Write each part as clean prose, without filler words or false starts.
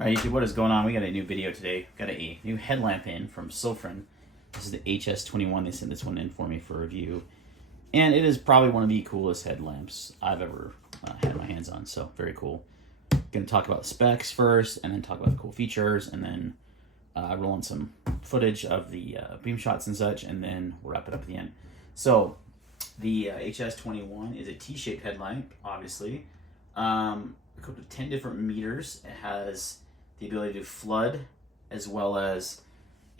Alright YouTube, what is going on? We got a new video today. Got a new headlamp in from Sofrin. This is the HS21. They sent this one in for me for review. And it is probably one of the coolest headlamps I've ever had my hands on. So, very cool. Going to talk about the specs first, and then talk about the cool features, and then roll in some footage of the beam shots and such, and then we'll wrap it up at the end. So, the HS21 is a T-shaped headlamp, obviously. Equipped with 10 different meters. It has the ability to flood as well as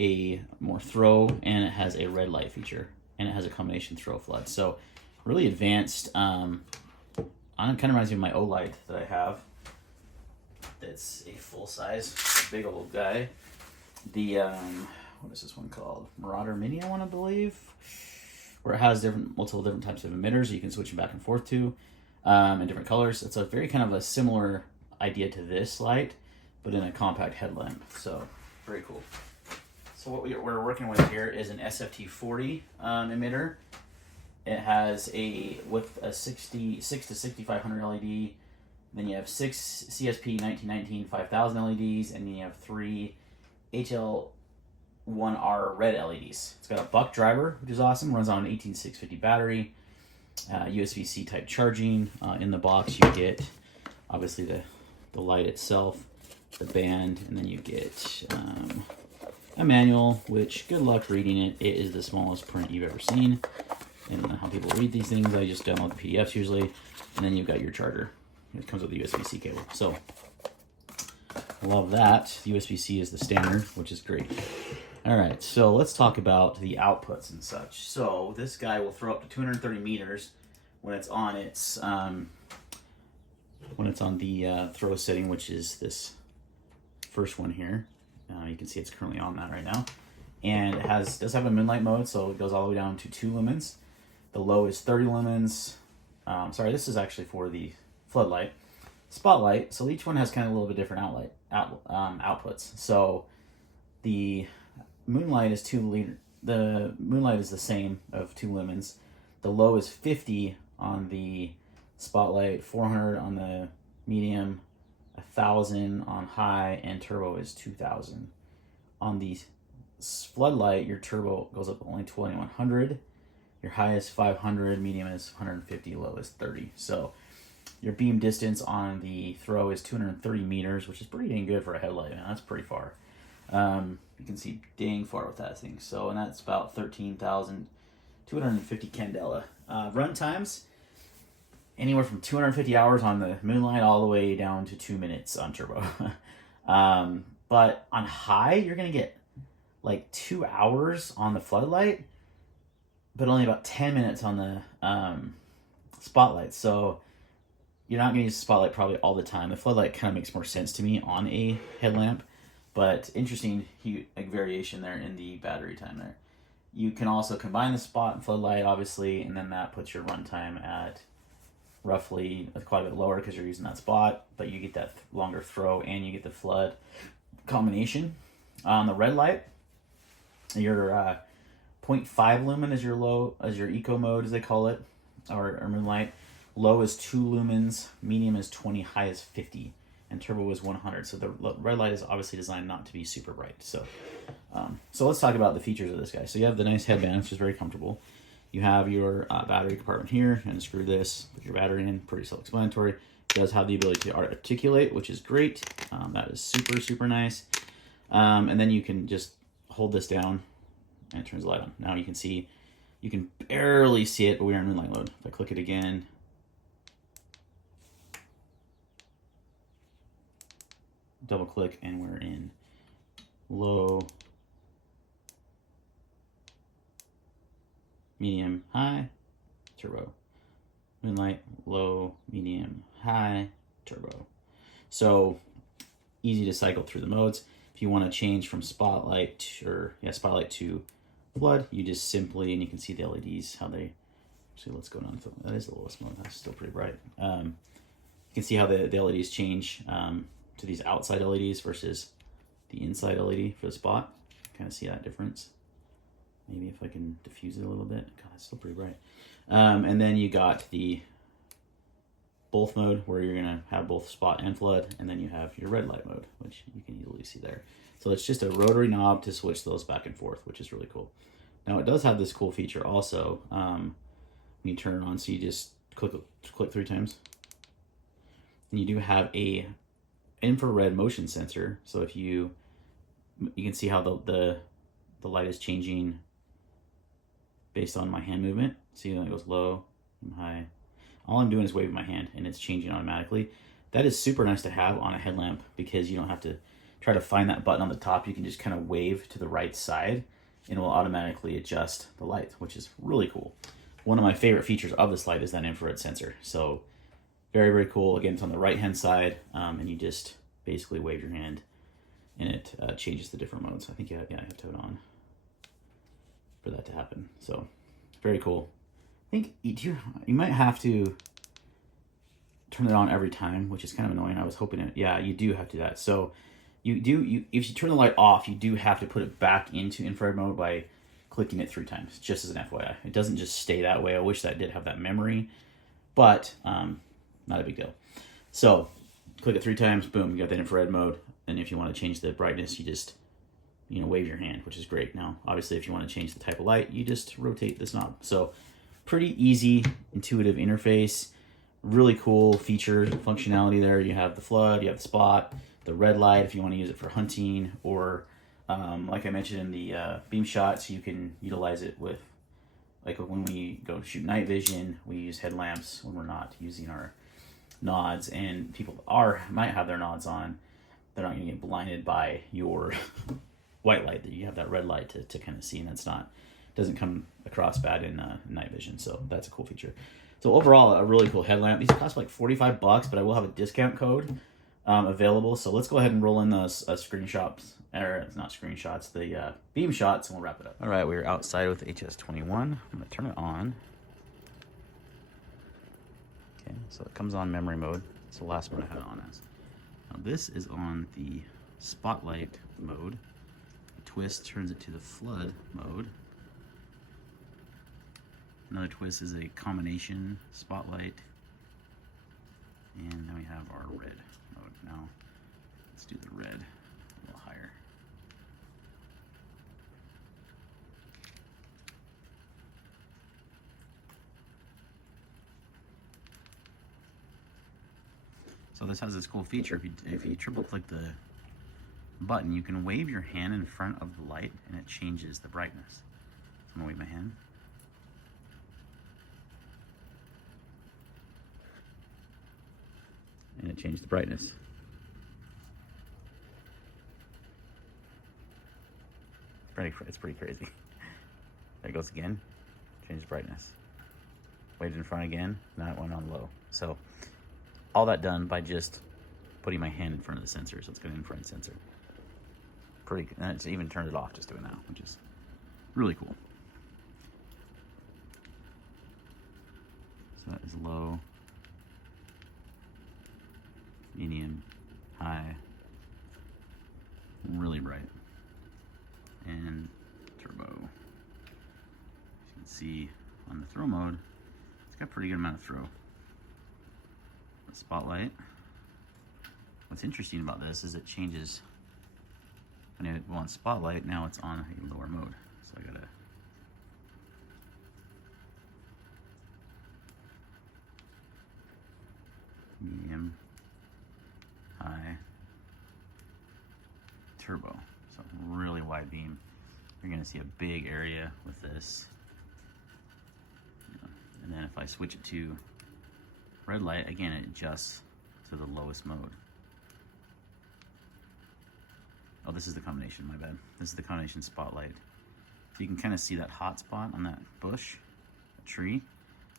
a more throw, and it has a red light feature, and it has a combination throw flood. So really advanced. Kind of reminds me of my O-Light that I have. That's a full size, big old guy. The what is this one called? Marauder Mini, I want to believe, where it has multiple different types of emitters you can switch them back and forth to, in different colors. It's a very kind of a similar idea to this light, but in a compact headlamp. So very cool. So what we're working with here is an SFT40 emitter. It has a 6 to 6500 LED. Then you have 6 CSP 1919 5000 LEDs, and then you have 3 HL1R red LEDs. It's got a buck driver, which is awesome. Runs on an 18650 battery. USB-C type charging. In the box you get obviously the light itself, the band, and then you get a manual, which good luck reading it. It is the smallest print you've ever seen. I don't know how people read these things. I just download the PDFs usually. And then you've got your charger. It comes with a USB-C cable. So I love that. USB-C is the standard, which is great. All right, so let's talk about the outputs and such. So this guy will throw up to 230 meters when it's on its the throw setting, which is this first one here. You can see it's currently on that right now, and it does have a moonlight mode, so it goes all the way down to 2 lumens. The low is 30 lumens. Sorry, this is actually for the floodlight, spotlight. So each one has kind of a little bit different outputs. So the moonlight is the moonlight is the same of 2 lumens. The low is 50 on the spotlight, 400 on the medium, 1000 on high, and turbo is 2000. On the floodlight, your turbo goes up only 2100. Your high is 500, medium is 150, low is 30. So your beam distance on the throw is 230 meters, which is pretty dang good for a headlight. Man, that's pretty far. You can see dang far with that thing. So, and that's about 13,250 candela. Run times, anywhere from 250 hours on the moonlight all the way down to 2 minutes on turbo. But on high, you're going to get like 2 hours on the floodlight, but only about 10 minutes on the spotlight. So you're not going to use the spotlight probably all the time. The floodlight kind of makes more sense to me on a headlamp, but interesting variation there in the battery time there. You can also combine the spot and floodlight, obviously, and then that puts your runtime at roughly quite a bit lower because you're using that spot, but you get that longer throw and you get the flood combination. On the red light, your 0.5 lumen is your low, as your eco mode as they call it, or moonlight. Low is 2 lumens, medium is 20, high is 50, and turbo is 100. So the red light is obviously designed not to be super bright. So let's talk about the features of this guy. So you have the nice headband, which is very comfortable. You have your battery compartment here, and screw this, put your battery in, pretty self-explanatory. It does have the ability to articulate, which is great. That is super, super nice. And then you can just hold this down, and it turns the light on. Now you can see, you can barely see it, but we are in moonlight mode. If I click it again, double click, and we're in low, medium, high, turbo. Moonlight, low, medium, high, turbo. So easy to cycle through the modes. If you want to change from spotlight to flood, you just simply, and you can see the LEDs, how they, actually let's go down to, that is the lowest mode, that's still pretty bright. You can see how the LEDs change to these outside LEDs versus the inside LED for the spot. Kind of see that difference. Maybe if I can diffuse it a little bit. God, it's still pretty bright. And then you got the both mode, where you're gonna have both spot and flood, and then you have your red light mode, which you can easily see there. So it's just a rotary knob to switch those back and forth, which is really cool. Now it does have this cool feature also. When you turn it on, so you just click 3 times, and you do have a infrared motion sensor. So if you can see how the light is changing based on my hand movement. See when it goes low and high. All I'm doing is waving my hand and it's changing automatically. That is super nice to have on a headlamp because you don't have to try to find that button on the top. You can just kind of wave to the right side and it will automatically adjust the light, which is really cool. One of my favorite features of this light is that infrared sensor. So very, very cool. Again, it's on the right hand side, and you just basically wave your hand and it changes the different modes. I think I have to have it on for that to happen. So very cool. I think you might have to turn it on every time, which is kind of annoying. I was hoping it, yeah, you do have to do that. So if you turn the light off, you do have to put it back into infrared mode by clicking it 3 times, just as an FYI. It doesn't just stay that way. I wish that did have that memory, but not a big deal. So click it 3 times, boom, you got that infrared mode. And if you want to change the brightness, you just wave your hand, which is great. Now, obviously, if you want to change the type of light, you just rotate this knob. So pretty easy, intuitive interface. Really cool feature functionality there. You have the flood, you have the spot, the red light if you want to use it for hunting, or like I mentioned in the beam shots, you can utilize it with, like when we go to shoot night vision, we use headlamps when we're not using our nods, and people might have their nods on. They're not going to get blinded by your white light, that you have that red light to kind of see, and doesn't come across bad in night vision. So that's a cool feature. So overall, a really cool headlamp. These cost like $45, but I will have a discount code available. So let's go ahead and roll in those screenshots, or it's not screenshots, the beam shots, and we'll wrap it up. All right, we're outside with HS21. I'm gonna turn it on. Okay, so it comes on memory mode. It's the last one I had on as. Now this is on the spotlight mode. The twist turns it to the flood mode. Another twist is a combination spotlight. And then we have our red mode. Now, let's do the red a little higher. So this has this cool feature. If you triple click the button, you can wave your hand in front of the light and it changes the brightness. I'm gonna wave my hand. And it changed the brightness. It's pretty crazy. There it goes again. Changed brightness. Waved in front again. Now it went on low. So all that done by just putting my hand in front of the sensor. So it's got an infrared sensor. And it's even turned it off just doing that, which is really cool. So that is low, medium, high, really bright, and turbo. As you can see on the throw mode, it's got a pretty good amount of throw. The spotlight. What's interesting about this is it changes. When it wants spotlight, now it's on a lower mode. So I gotta medium, high, turbo. So really wide beam. You're gonna see a big area with this. And then if I switch it to red light, again, it adjusts to the lowest mode. Oh, this is the combination, my bad. This is the combination spotlight. So you can kind of see that hot spot on that bush, a tree,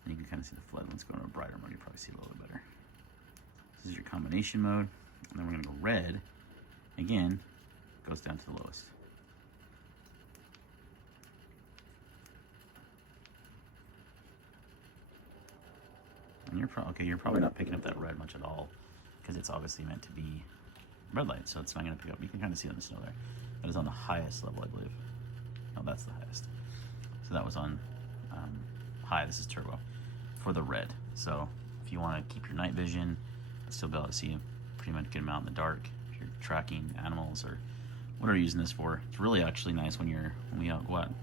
and you can kind of see the flood. Let's go to a brighter mode, you'll probably see it a little bit better. This is your combination mode, and then we're gonna go red. Again, goes down to the lowest. And you're probably not picking up that red much at all, because it's obviously meant to be red light, so it's not going to pick up. You can kind of see it on the snow there. That is on the highest level, I believe. No, that's the highest. So that was on high. This is turbo for the red. So if you want to keep your night vision, still be able to see a pretty much good amount in the dark. If you're tracking animals or what are you using this for? It's really actually nice when we go out and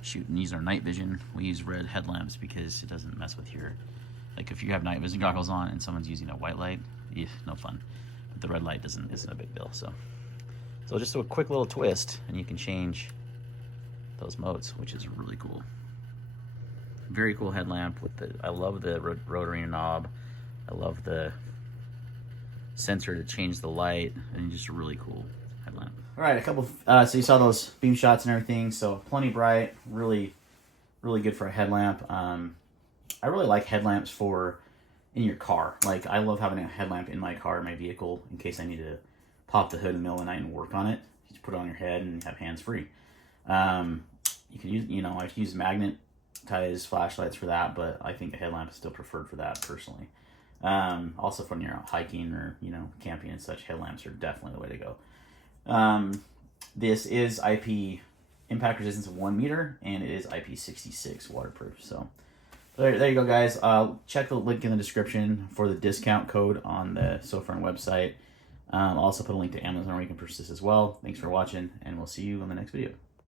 shoot and use our night vision. We use red headlamps because it doesn't mess with your, like if you have night vision goggles on and someone's using a white light, no fun. But the red light isn't a big deal. So just do a quick little twist and you can change those modes, which is really cool. Very cool headlamp with I love the rotary knob. I love the sensor to change the light, and just a really cool headlamp. All right, a couple. So you saw those beam shots and everything. So plenty bright, really good for a headlamp. I really like headlamps for in your car. Like I love having a headlamp in my car, my vehicle, in case I need to pop the hood in the middle of the night and work on it. You just put it on your head and have hands free. You can use, I've used magnetized flashlights for that, but I think a headlamp is still preferred for that personally. Also when you're out hiking or, camping and such, headlamps are definitely the way to go. This is IP impact resistance of 1 meter, and it is IP66 waterproof. So there you go, guys. Check the link in the description for the discount code on the Sofrin website. I'll also put a link to Amazon where you can purchase this as well. Thanks for watching, and we'll see you in the next video.